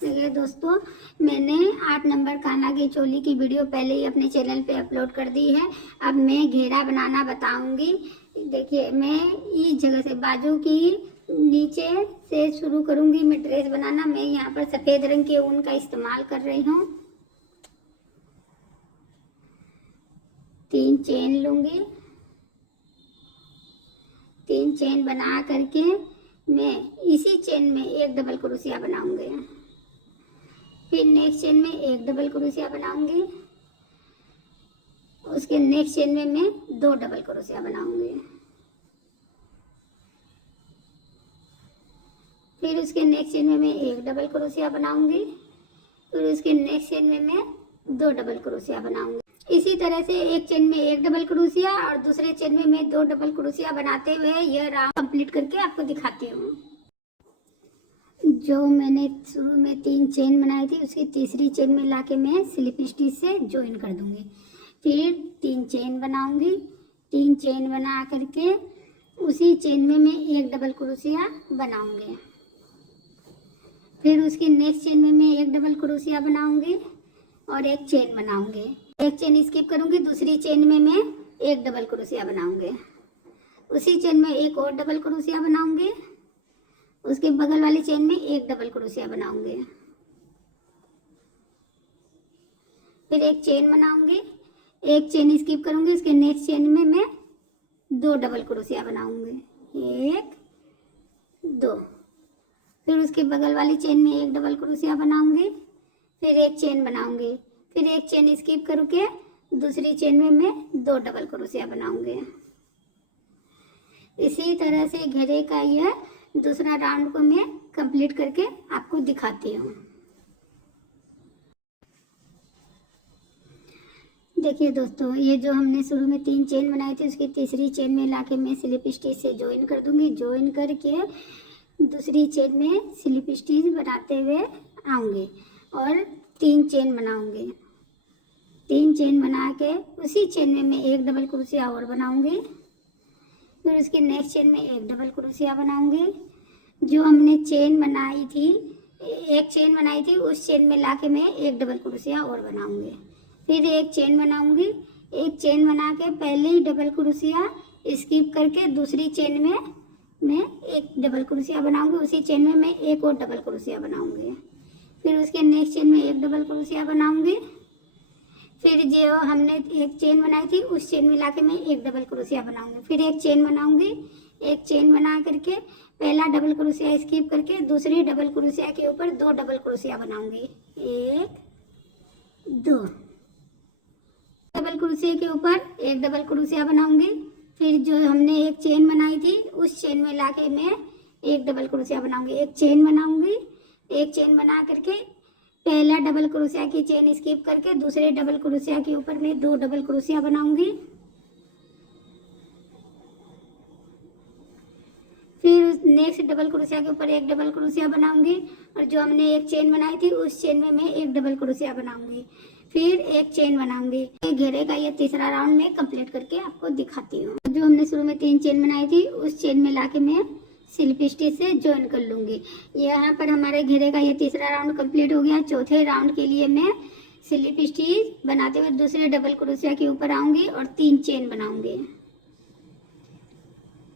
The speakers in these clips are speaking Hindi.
देखिए दोस्तों, मैंने 8 नंबर कान्हा की चोली की वीडियो पहले ही अपने चैनल पे अपलोड कर दी है। अब मैं घेरा बनाना बताऊंगी। देखिए, मैं इस जगह से बाजू की नीचे से शुरू करूंगी मैं ड्रेस बनाना। मैं यहाँ पर सफ़ेद रंग के ऊन का इस्तेमाल कर रही हूँ। 3 चेन लूंगी। 3 चेन बना करके मैं इसी चेन में एक डबल क्रोशिया बनाऊंगी। फिर नेक्स्ट चेन में एक डबल क्रोशिया बनाऊंगी। उसके नेक्स्ट चेन में मैं 2 डबल क्रोशिया बनाऊंगी। फिर उसके नेक्स्ट चेन में मैं एक डबल क्रोशिया बनाऊंगी। फिर उसके नेक्स्ट चेन में मैं 2 डबल क्रोशिया बनाऊंगी। इसी तरह से एक चेन में एक डबल क्रोशिया और दूसरे चेन में मैं 2 डबल क्रोशिया बनाते हुए यह राउंड कंप्लीट करके आपको दिखाती हूँ। जो मैंने शुरू में 3 चेन बनाई थी, उसकी तीसरी चेन में लाके मैं स्लिप स्टिच से ज्वाइन कर दूंगी। फिर 3 चेन बनाऊंगी। 3 चेन बना करके उसी चेन में मैं एक डबल क्रोशिया बनाऊंगी। फिर उसकी नेक्स्ट चेन में मैं एक डबल क्रोशिया बनाऊंगी और एक चेन बनाऊंगी। एक चेन स्किप करूंगी, दूसरी चेन में मैं एक डबल क्रोशिया बनाऊंगी। उसी चेन में एक और डबल क्रोशिया बनाऊंगी। उसके बगल वाली चेन में एक डबल क्रोशिया बनाऊंगी। फिर एक चेन बनाऊंगी, एक चेन स्किप करूंगी, उसके नेक्स्ट चेन में मैं 2 डबल क्रोशिया बनाऊंगी। 1 2। फिर उसके बगल वाली चेन में एक डबल क्रोशिया बनाऊंगी। फिर एक चेन बनाऊंगी। फिर एक चेन स्किप करके दूसरी चेन में मैं 2 डबल क्रोशिया बनाऊंगी। इसी तरह से घेरे का यह दूसरा राउंड को मैं कंप्लीट करके आपको दिखाती हूँ। देखिए दोस्तों, ये जो हमने शुरू में 3 चेन बनाई थी, उसकी तीसरी चेन में लाके मैं स्लिप स्टिच से ज्वाइन कर दूंगी। ज्वाइन करके दूसरी चेन में स्लिप स्टिच बनाते हुए आऊँगी और 3 चेन बनाऊंगी। 3 चेन बना के उसी चेन में मैं एक डबल क्रोशिया और बनाऊंगी। फिर उसकी नेक्स्ट चेन में एक डबल क्रोशिया बनाऊंगी। जो हमने चेन बनाई थी, एक चेन बनाई थी, उस चेन में लाके मैं एक डबल क्रोशिया और बनाऊंगी। फिर एक चेन बनाऊंगी। एक चेन बना के पहले ही डबल क्रोशिया स्किप करके दूसरी चेन में मैं एक डबल क्रोशिया बनाऊंगी। उसी चेन में मैं एक और डबल क्रोशिया बनाऊंगी। फिर उसके नेक्स्ट चेन में एक डबल क्रोशिया बनाऊंगी। फिर जो हमने एक चेन बनाई थी, उस चेन में लाके मैं एक डबल क्रोशिया बनाऊंगी। फिर एक चेन बनाऊंगी। एक चेन बना करके पहला डबल क्रोशिया स्किप करके दूसरी डबल क्रोशिया के ऊपर 2 डबल क्रोशिया बनाऊंगी। 1 2। डबल क्रोशिया के ऊपर एक डबल क्रोशिया बनाऊंगी। फिर जो हमने एक चेन बनाई थी, उस चेन में लाके मैं एक डबल क्रोशिया बनाऊंगी। एक चेन बनाऊंगी। एक चेन बना करके पहला डबल क्रोशिया की चेन स्किप करके दूसरे डबल क्रोशिया के ऊपर मैं 2 डबल क्रोशिया बनाऊंगी। फिर नेक्स्ट डबल क्रोशिया के ऊपर एक डबल क्रोशिया बनाऊंगी और जो हमने एक चेन बनाई थी, उस चेन में मैं एक डबल क्रोशिया बनाऊंगी। फिर एक चेन बनाऊंगी। घेरे का ये तीसरा राउंड मैं कंप्लीट करके आपको दिखाती हूँ। जो हमने शुरू में 3 चेन बनाई थी, उस चेन में लाके मैं स्लिप स्टिच से ज्वाइन कर लूंगी। यहाँ पर हमारे घेरे का ये तीसरा राउंड कंप्लीट हो गया। चौथे राउंड के लिए मैं स्लिप स्टिच बनाते हुए दूसरे डबल क्रोशिया के ऊपर आऊंगी और 3 चेन बनाऊंगी।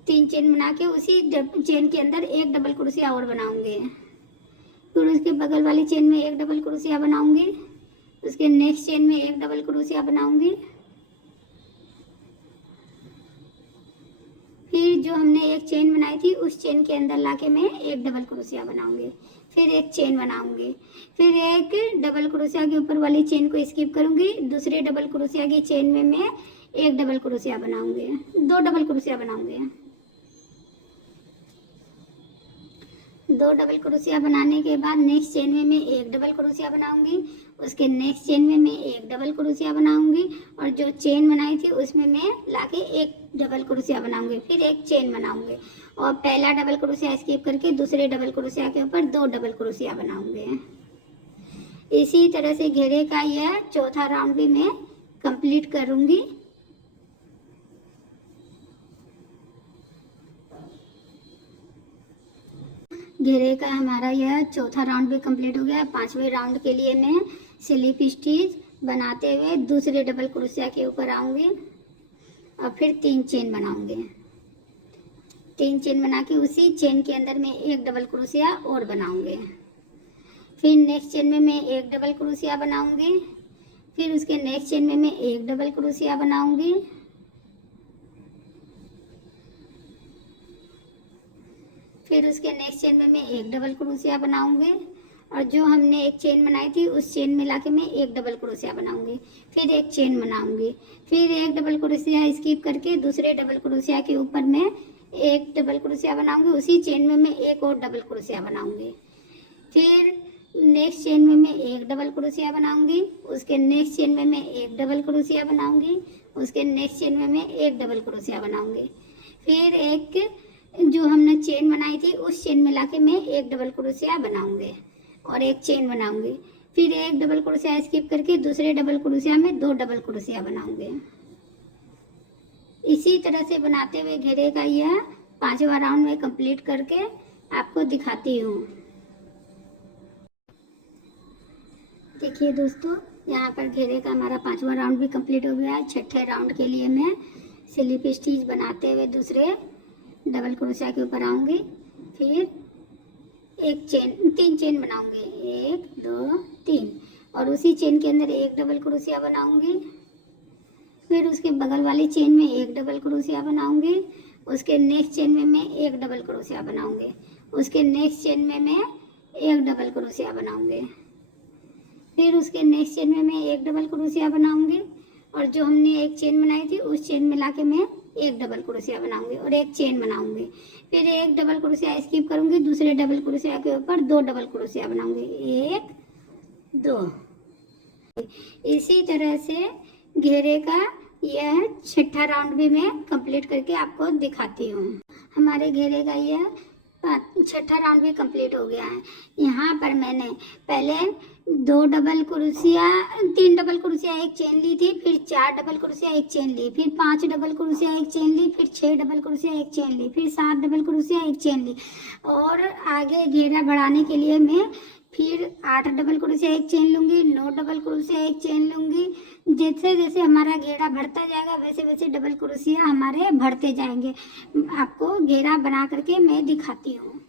3 चेन बना के उसी चेन के अंदर एक डबल क्रोशिया और बनाऊंगी। फिर उसके बगल वाली चेन में एक डबल क्रोशिया बनाऊंगी। उसके नेक्स्ट चेन में एक डबल क्रोशिया बनाऊंगी। फिर जो हमने एक चेन बनाई थी, उस चेन के अंदर लाके मैं एक डबल क्रोशिया बनाऊंगी। फिर एक चेन बनाऊंगी। फिर एक डबल क्रोशिया के ऊपर वाली चेन को स्किप करूंगी। दूसरे डबल क्रोशिया की चेन में मैं एक डबल क्रोशिया बनाऊंगी। 2 डबल क्रोशिया बनाऊंगी। 2 डबल क्रोशिया बनाने के बाद नेक्स्ट चेन में मैं एक डबल क्रोशिया बनाऊंगी। उसके नेक्स्ट चेन में मैं एक डबल क्रोशिया बनाऊंगी और जो चेन बनाई थी उसमें मैं लाके एक डबल क्रोशिया बनाऊंगी। फिर एक चेन बनाऊंगी और पहला डबल क्रोशिया स्किप करके दूसरे डबल क्रोशिया के ऊपर 2 डबल क्रोशिया बनाऊंगी। इसी तरह से घेरे का यह चौथा राउंड भी मैं कंप्लीट करूंगी। घेरे का हमारा यह चौथा राउंड भी कंप्लीट हो गया है। 5वें राउंड के लिए मैं स्लिप स्टिच बनाते हुए दूसरे डबल क्रोशिया के ऊपर आऊँगी और फिर 3 चेन बनाऊँगी। 3 चेन बना के उसी चेन के अंदर मैं एक डबल क्रोशिया और बनाऊँगी। फिर नेक्स्ट चेन में मैं एक डबल क्रोशिया बनाऊँगी। फिर उसके नेक्स्ट चेन में मैं एक डबल क्रोशिया बनाऊँगी। फिर उसके नेक्स्ट चेन में मैं एक डबल क्रोशिया बनाऊंगी और जो हमने एक चेन बनाई थी उस चेन में लाके मैं एक डबल क्रोशिया बनाऊंगी। फिर एक चेन बनाऊंगी, फिर एक डबल क्रोशिया स्किप करके दूसरे डबल क्रोशिया के ऊपर मैं एक डबल क्रोशिया बनाऊंगी। उसी चेन में मैं एक और डबल क्रोशिया बनाऊंगी। फिर नेक्स्ट चेन में मैं एक डबल क्रोशिया बनाऊंगी। उसके नेक्स्ट चेन में मैं एक डबल क्रोशिया बनाऊंगी। उसके नेक्स्ट चेन में मैं एक डबल क्रोशिया बनाऊंगी। फिर एक जो हमने चेन बनाई थी उस चेन में लाके मैं एक डबल क्रोशिया बनाऊंगी और एक चेन बनाऊंगी। फिर एक डबल क्रोशिया स्किप करके दूसरे डबल क्रोशिया में 2 डबल क्रोशिया बनाऊंगी। इसी तरह से बनाते हुए घेरे का यह 5वां राउंड में कंप्लीट करके आपको दिखाती हूँ। देखिए दोस्तों, यहाँ पर घेरे का हमारा 5वां राउंड भी कंप्लीट हो गया है। 6ठे राउंड के लिए मैं स्लिप स्टिच बनाते हुए दूसरे डबल क्रोशिया के ऊपर आऊंगी। फिर 3 चेन बनाऊंगी, 1 2 3 और उसी चेन के अंदर एक डबल क्रोशिया बनाऊंगी। फिर उसके बगल वाली चेन में एक डबल क्रोशिया बनाऊंगी। उसके नेक्स्ट चेन में मैं एक डबल क्रोशिया बनाऊंगी। उसके नेक्स्ट चेन में मैं एक डबल क्रोशिया बनाऊंगी। फिर उसके नेक्स्ट चेन में मैं एक डबल क्रोशिया बनाऊंगी और जो हमने एक चेन बनाई थी उस चेन में लाके मैं एक डबल क्रोशिया बनाऊंगी और एक चेन बनाऊंगी। फिर एक डबल क्रोशिया स्किप करूंगी, दूसरे डबल क्रोशिया के ऊपर 2 डबल क्रोशिया बनाऊंगी, 1 2। इसी तरह से घेरे का यह 6ठा राउंड भी मैं कंप्लीट करके आपको दिखाती हूँ। हमारे घेरे का यह 6ठा राउंड भी कंप्लीट हो गया है। यहाँ पर मैंने पहले 2 डबल क्रोशिया 3 डबल क्रोशिया एक चेन ली थी, फिर 4 डबल क्रोशिया एक चेन ली, फिर 5 डबल क्रोशिया एक चेन ली, फिर 6 डबल क्रोशिया एक चेन ली, फिर 7 डबल क्रोशिया एक चेन ली और आगे घेरा बढ़ाने के लिए मैं फिर 8 डबल क्रोशिया एक चेन लूँगी, 9 डबल क्रोशिया एक चेन लूँगी। जैसे जैसे हमारा घेरा बढ़ता जाएगा वैसे वैसे डबल क्रोशिया हमारे बढ़ते जाएंगे। आपको घेरा बना करके मैं दिखाती हूँ।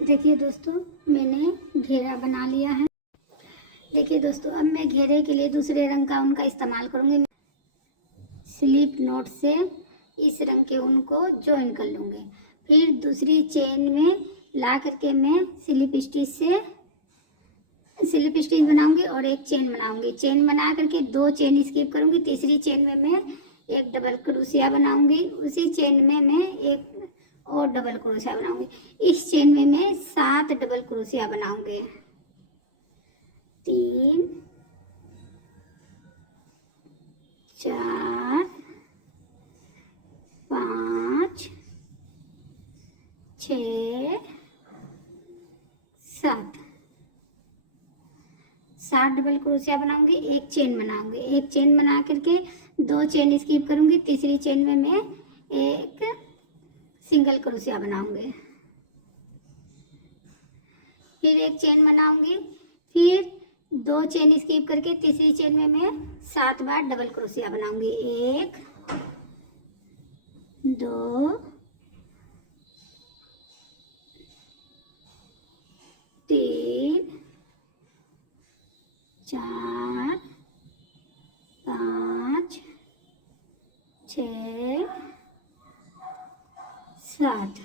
देखिए दोस्तों, मैंने घेरा बना लिया है। देखिए दोस्तों, अब मैं घेरे के लिए दूसरे रंग का ऊन का इस्तेमाल करूँगी। स्लिप नॉट से इस रंग के ऊन को ज्वाइन कर लूँगी। फिर दूसरी चेन में ला करके मैं स्लिप स्टिच बनाऊंगी और एक चेन बनाऊंगी। चेन बना करके 2 चेन स्किप करूंगी। तीसरी चेन में मैं एक डबल क्रोशिया बनाऊंगी। उसी चेन में मैं एक और डबल क्रोशिया बनाऊंगी। इस चेन में मैं 7 डबल क्रोशिया बनाऊंगी, 3 4 5 6 7 डबल क्रोशिया बनाऊंगी, एक चेन बनाऊंगी। एक चेन बना करके 2 चेन स्किप करूंगी। तीसरी चेन में मैं एक सिंगल क्रोशिया बनाऊंगी, फिर एक चेन बनाऊंगी। फिर 2 चेन स्किप करके तीसरी चेन में मैं 7 बार डबल क्रोशिया बनाऊंगी, 1 2 3 4 5 6 7।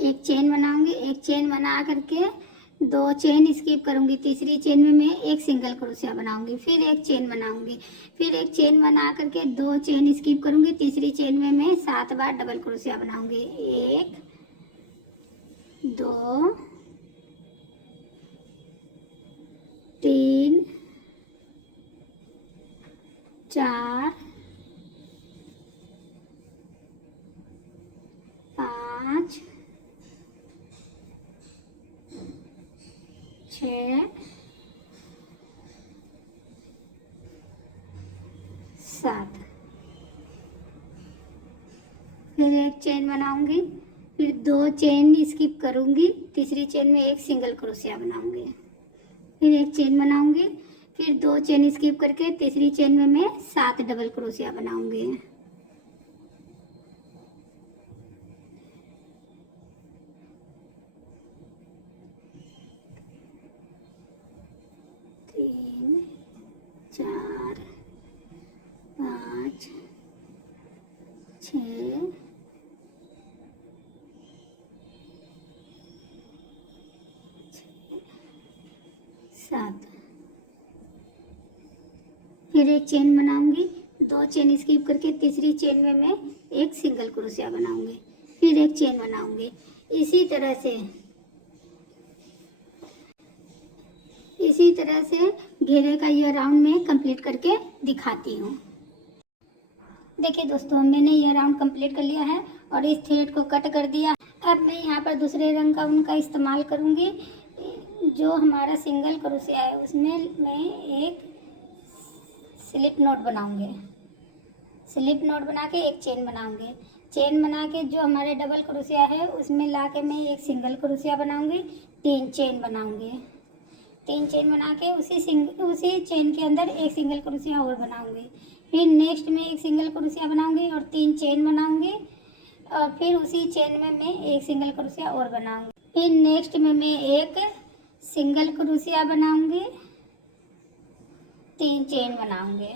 एक चेन बनाऊंगी। एक चेन बना करके 2 चेन स्किप करूंगी। तीसरी चेन में मैं एक सिंगल क्रोशिया बनाऊंगी, फिर एक चेन बनाऊंगी। फिर एक चेन बना करके 2 चेन स्किप करूंगी। तीसरी चेन में मैं 7 बार डबल क्रोशिया बनाऊंगी, 1 2 3 4 5 6 7। फिर एक चेन बनाऊंगी, फिर 2 चेन स्किप करूंगी, तीसरी चेन में एक सिंगल क्रोशिया बनाऊंगी, फिर एक चेन बनाऊंगी, फिर 2 चेन स्किप करके तीसरी चेन में मैं 7 डबल क्रोशिया बनाऊंगी। तीन, 4, 5, 6, 7। फिर एक चेन बनाऊंगी, 2 चेन स्किप करके तीसरी चेन में मैं एक सिंगल क्रोशिया बनाऊंगी, फिर एक चेन बनाऊंगी। इसी तरह से घेरे का ये राउंड में कंप्लीट करके दिखाती हूँ। देखिए दोस्तों, मैंने ये राउंड कंप्लीट कर लिया है और इस थ्रेड को कट कर दिया। अब मैं यहाँ पर दूसरे रंग का ऊन का इस्तेमाल करूँगी। जो हमारा सिंगल क्रोशिया है उसमें मैं एक स्लिप नॉट बनाऊंगी, स्लिप नॉट बना के एक चेन बनाऊंगी, चेन बना के जो हमारे डबल क्रोशिया है उसमें ला के मैं एक सिंगल क्रोशिया बनाऊंगी, 3 चेन बनाऊंगी, 3 चेन बना के उसी चेन के अंदर एक सिंगल क्रोशिया और बनाऊंगी, फिर नेक्स्ट में एक सिंगल क्रोशिया बनाऊंगी और 3 चेन बनाऊंगी, और फिर उसी चेन में मैं एक सिंगल क्रोशिया और बनाऊंगी, फिर नेक्स्ट में मैं एक सिंगल क्रोशिया बनाऊंगी, 3 चेन बनाऊंगी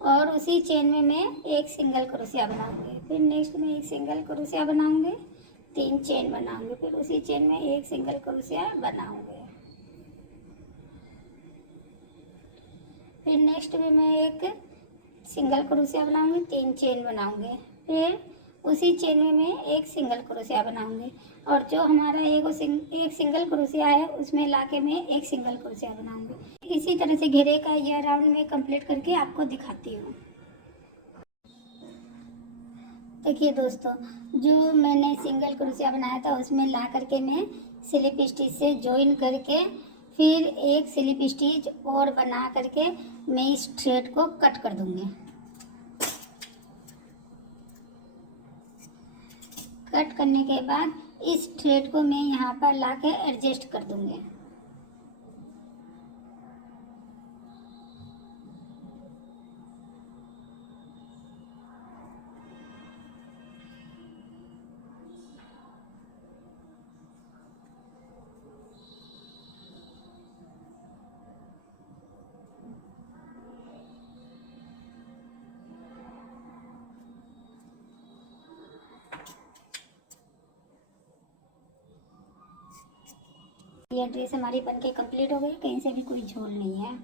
और उसी चेन में मैं एक सिंगल क्रोशिया बनाऊंगी, फिर नेक्स्ट में एक सिंगल क्रोशिया बनाऊंगी, 3 चेन बनाऊंगी, फिर उसी चेन में एक सिंगल क्रोशिया बनाऊंगी, फिर नेक्स्ट में मैं एक सिंगल क्रोशिया बनाऊंगी, 3 चेन बनाऊंगी, फिर उसी चेन में मैं एक सिंगल क्रोशिया बनाऊंगी, और जो हमारा एक सिंगल क्रोशिया है उसमें लाके मैं एक सिंगल क्रोशिया बनाऊंगी। इसी तरह से घेरे का यह राउंड मैं कंप्लीट करके आपको दिखाती हूँ। देखिए दोस्तों, जो मैंने सिंगल क्रोशिया बनाया था उसमें ला करके मैं स्लिप स्टिच से जॉइन करके फिर एक स्लिप स्टिच और बना करके मैं इस थ्रेड को कट कर दूंगी। कट करने के बाद इस थ्रेड को मैं यहाँ पर लाके एडजस्ट कर दूंगी। ये ड्रेस हमारी बनके कंप्लीट हो गई, कहीं से भी कोई झोल नहीं है।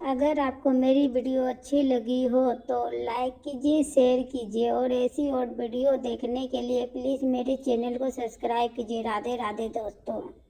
अगर आपको मेरी वीडियो अच्छी लगी हो तो लाइक कीजिए, शेयर कीजिए, और ऐसी और वीडियो देखने के लिए प्लीज़ मेरे चैनल को सब्सक्राइब कीजिए। राधे राधे दोस्तों।